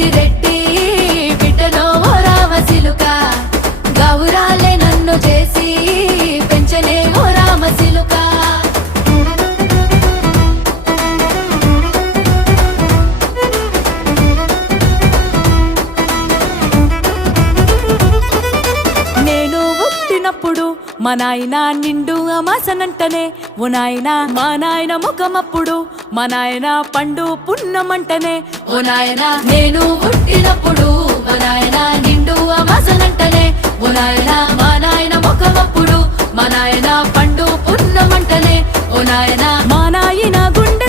పెద్దిరెడ్డి బిడ్డలో ఓ రామసిలుక గౌరాలే నన్ను చేసి పెంచనే ఓ రామసిలుక నేను పుట్టినప్పుడు మా నాయన నిండు అమాసనంటనే ఓ నాయన మా నాయన ముఖమప్పుడు మా నాయన పండు పున్నమంటనే ఓ నాయన నేను పుట్టినప్పుడు మా నాయన నిండు అమాసనంటనే ఓ నాయన మా నాయన ముఖమప్పుడు మా నాయన పండు పున్నమంటనే ఓ నాయన మా నాయన గుండె